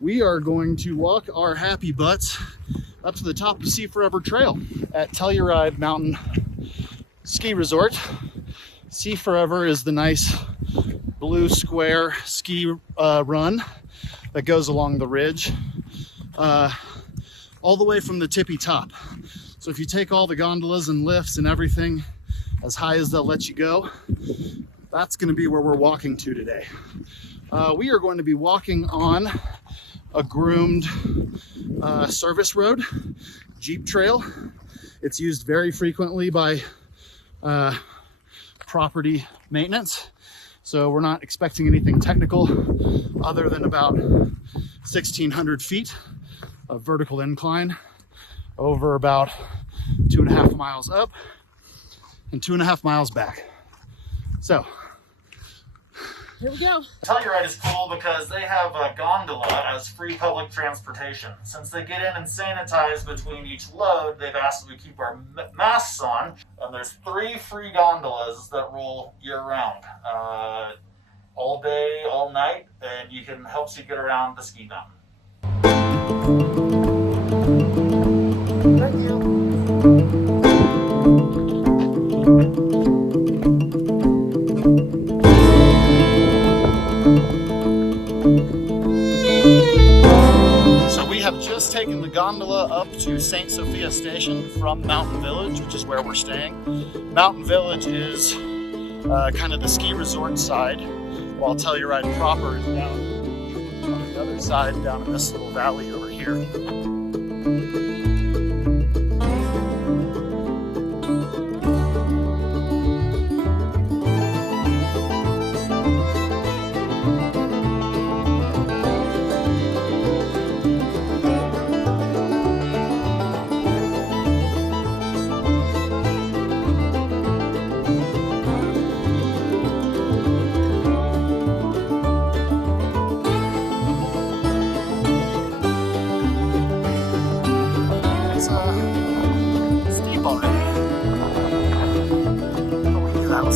we are going to walk our happy butts up to the top of Sea Forever Trail at Telluride Mountain Ski Resort. Sea Forever is the nice blue square ski run that goes along the ridge all the way from the tippy top. So if you take all the gondolas and lifts and everything as high as they'll let you go, that's going to be where we're walking to today. We are going to be walking on a groomed service road, Jeep trail. It's used very frequently by property maintenance. So we're not expecting anything technical other than about 1,600 feet of vertical incline over about 2.5 miles up and 2.5 miles back. So here we go. Telluride is cool because they have a gondola as free public transportation. Since they get in and sanitize between each load, they've asked that we keep our masks on. And there's 3 free gondolas that roll year-round, all day, all night, and helps you get around the ski mountain. Thank you. Have just taken the gondola up to St. Sophia Station from Mountain Village, which is where we're staying. Mountain Village is kind of the ski resort side, while Telluride proper is down on the other side, down in this little valley over here.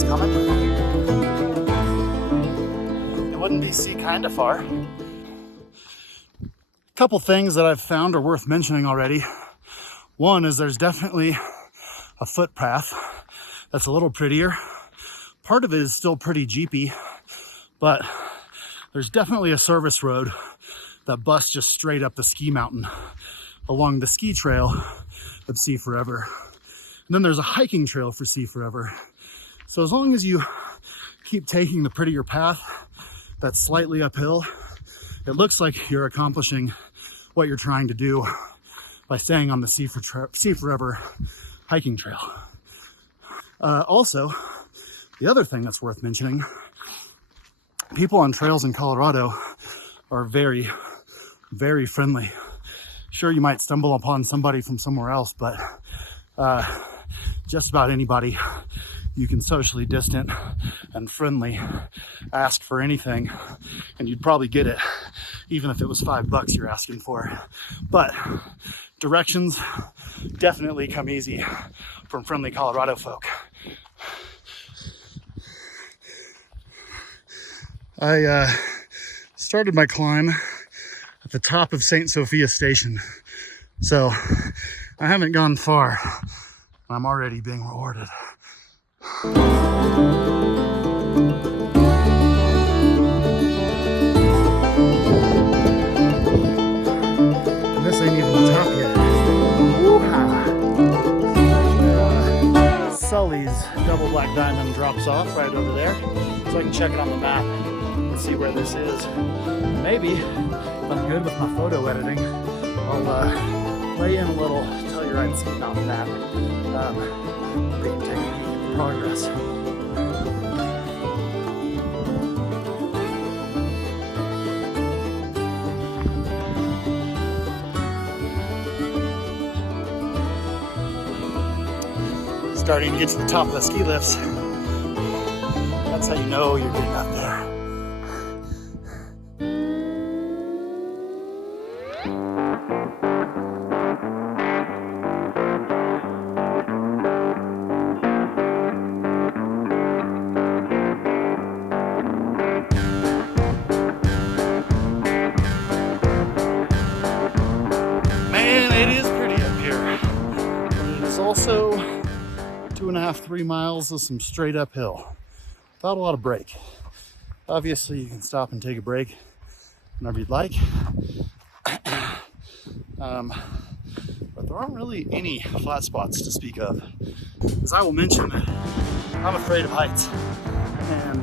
Coming. It wouldn't be kind of far. A couple things that I've found are worth mentioning already. One is there's definitely a footpath that's a little prettier. Part of it is still pretty jeepy, but there's definitely a service road that busts just straight up the ski mountain along the ski trail of Sea Forever. And then there's a hiking trail for Sea Forever. So as long as you keep taking the prettier path that's slightly uphill, it looks like you're accomplishing what you're trying to do by staying on the Sea Forever hiking trail. Also, the other thing that's worth mentioning, people on trails in Colorado are very, very friendly. Sure, you might stumble upon somebody from somewhere else, but just about anybody you can socially distant and friendly ask for anything, and you'd probably get it, even if it was $5 you're asking for. But directions definitely come easy from friendly Colorado folk. I started my climb at the top of St. Sophia Station, so I haven't gone far. I'm already being rewarded. And this ain't even the top yet. Sully's Double Black Diamond drops off right over there, so I can check it on the map and see where this is. Maybe, if I'm good with my photo editing, I'll lay in a little Telluride ski mountain map. We can take a peek at the progress. Starting to get to the top of the ski lifts. That's how you know you're getting up there. 2.5, 3 miles of some straight uphill without a lot of break. Obviously, you can stop and take a break whenever you'd like. But there aren't really any flat spots to speak of. As I will mention that I'm afraid of heights, and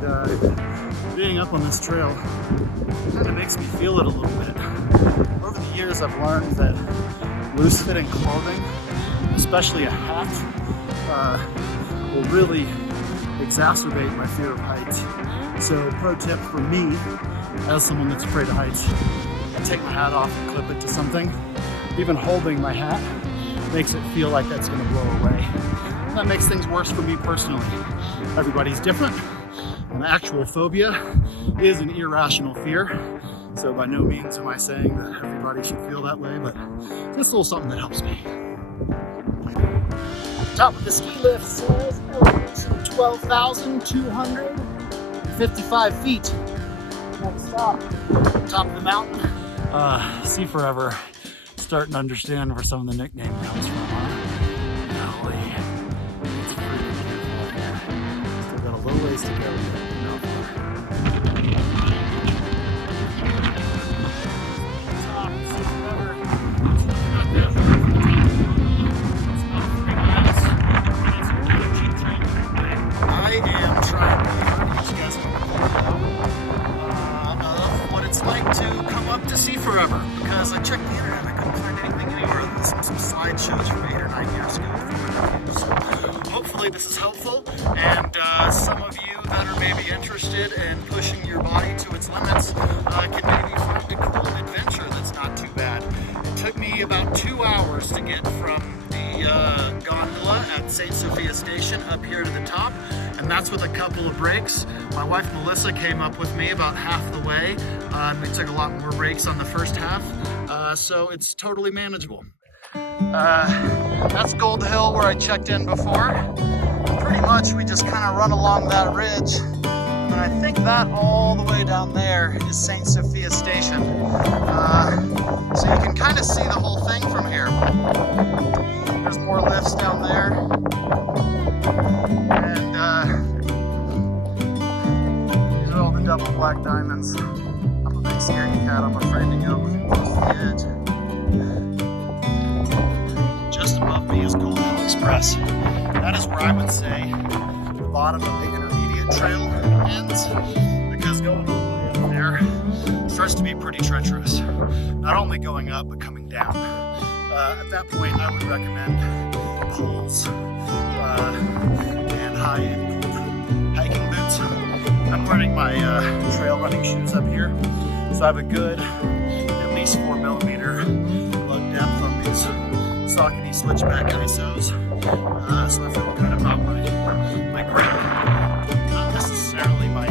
being up on this trail kind of makes me feel it a little bit. Over the years, I've learned that loose-fitting clothing, especially a hat, will really exacerbate my fear of heights. So, pro tip for me, as someone that's afraid of heights, I take my hat off and clip it to something. Even holding my hat makes it feel like that's going to blow away. That makes things worse for me personally. Everybody's different. An actual phobia is an irrational fear. So by no means am I saying that everybody should feel that way, but just a little something that helps me. Top of the ski lift says 12,255 feet. Next stop, top of the mountain. See Forever. Starting to understand where some of the nickname comes from, huh? Golly, it's pretty beautiful out here. Still got a little ways to go yet. I am trying to teach you guys of what it's like to come up to see Forever, because I checked the internet. I couldn't find anything anywhere other than some slideshows from 8 or 9 years ago. So hopefully this is helpful, and some of you that are maybe interested in pushing your body to its limits can maybe find a cool adventure that's not too bad. It took me about 2 hours to get from the gondola at St. Sophia Station up here to the top, and that's with a couple of breaks. My wife Melissa came up with me about half the way. We took a lot more breaks on the first half, so it's totally manageable. That's Gold Hill where I checked in before. Pretty much we just kind of run along that ridge, and I think that all the way down there is St. Sophia Station. So you can kind of see the whole thing from here. There's more lifts down there, and these are all the double black diamonds. I'm a big scaredy cat, I'm afraid to go close to the edge. Just above me is Gold Hill Express. That is where I would say the bottom of the intermediate trail ends, because going all the way up there starts to be pretty treacherous. Not only going up, but coming down. At that point, I would recommend poles and high-ankle hiking boots. I'm wearing my trail running shoes up here, so I have a good at least 4mm lug depth on these Saucony switchback ISOs. So I feel good about my grip. Not necessarily my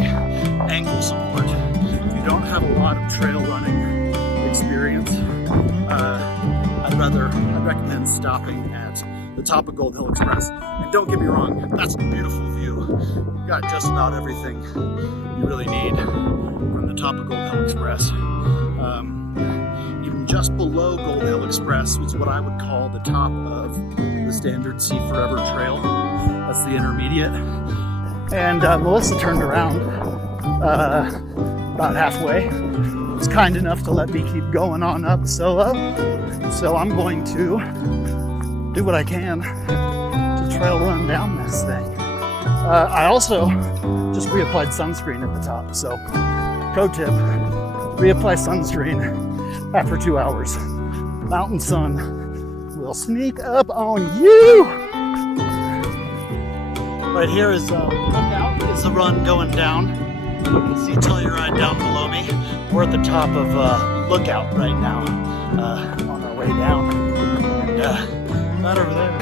ankle support. If you don't have a lot of trail running experience, I'd recommend stopping at the top of Gold Hill Express. And don't get me wrong, that's a beautiful view. You've got just about everything you really need from the top of Gold Hill Express. Even just below Gold Hill Express is what I would call the top of the standard See Forever trail. That's the intermediate. And Melissa turned around about halfway. Was kind enough to let me keep going on up solo. So I'm going to do what I can to trail run down this thing. I also just reapplied sunscreen at the top. So pro tip, reapply sunscreen after 2 hours. Mountain sun will sneak up on you. Right here is Lookout. It's the run going down. You can see Telluride down below me. We're at the top of Lookout right now, on our way down. And right over there,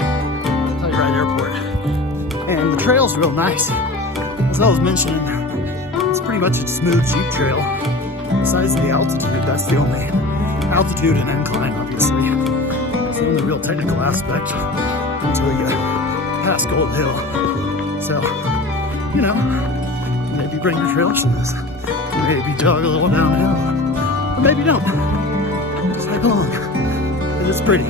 Telluride Airport. And the trail's real nice. As I was mentioning, it's pretty much a smooth Jeep trail. Besides the altitude, that's the only altitude and incline, obviously. It's the only real technical aspect until you pass Gold Hill. So, you know, maybe bring your trail shoes. Maybe jog a little downhill. Or maybe don't. Just hike along. It's pretty.